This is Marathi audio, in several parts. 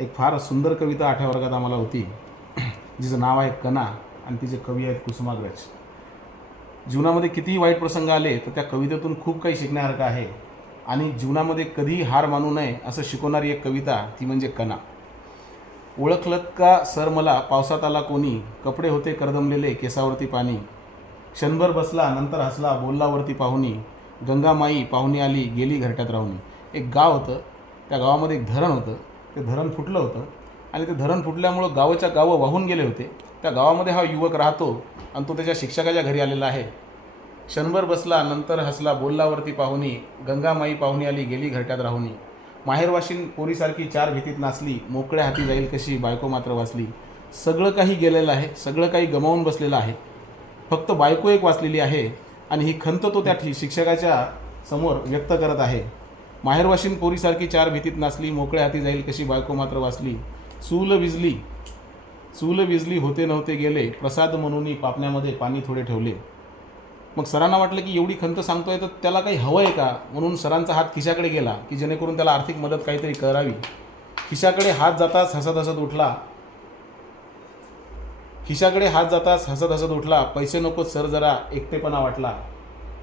एक फार सुंदर कविता 8व्या वर्गात आम्हाला होती, जिचं नाव आहे कणा आणि तिचे कवी आहेत कुसुमाग्रज. जीवनामध्ये कितीही वाईट प्रसंग आले तर त्या कवितेतून खूप काही शिकण्यासारखं आहे आणि जीवनामध्ये कधीही हार मानू नये असं शिकवणारी एक कविता ती म्हणजे कणा. ओळखलत का सर मला पावसात आला कोणी, कपडे होते करदमलेले केसावरती पाणी, क्षणभर बसला नंतर हसला बोलला वरती पाहुणी, गंगामाई पाहुणी आली गेली घरट्यात राहुनी. एक गाव होतं, त्या गावामध्ये एक धरण होतं. ते धरण फुटलं होतं आणि ते धरण फुटल्यामुळं गावाच्या गावं वाहून गेले होते. त्या गावामध्ये हा युवक राहतो आणि तो त्याच्या शिक्षकाच्या घरी आलेला आहे. क्षणभर बसला नंतर हसला बोललावरती पाहुणी, गंगामाई पाहुणी आली गेली घरट्यात राहुनी. माहेरवाशीन पोरीसारखी चार भीतीत नाचली, मोकळ्या हाती जाईल कशी बायको मात्र वाचली. सगळं काही गेलेलं आहे, सगळं काही गमावून बसलेलं आहे, फक्त बायको एक वाचलेली आहे आणि ही खंत तो त्या शिक्षकाच्या समोर व्यक्त करत आहे. माहेरवाशीन पोरीसारखी चार भीतीत नाचली, मोकळ्या हाती जाईल कशी बायको मात्र वाचली. चूल विजली होते नव्हते गेले, प्रसाद म्हणून पापण्यामध्ये पाणी थोडे ठेवले. मग सरांना वाटलं की एवढी खंत सांगतोय तर त्याला काही हवं आहे का, म्हणून सरांचा हात खिशाकडे गेला की जेणेकरून त्याला आर्थिक मदत काहीतरी करावी. खिशाकडे हात जाताच हसत हसत उठला, पैसे नको सर जरा एकटेपणा वाटला.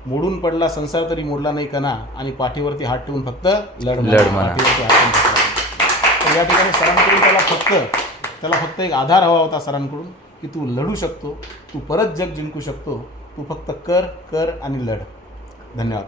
मोडून पडला संसार तरी मोडला नाही कणा, आणि पाठीवरती हात ठेवून फक्त लढ म्हणा. तर या ठिकाणी सरांकडून त्याला फक्त एक आधार हवा होता सरांकडून, की तू लढू शकतो, तू परत जग जिंकू शकतो, तू फक्त कर आणि लढ. धन्यवाद.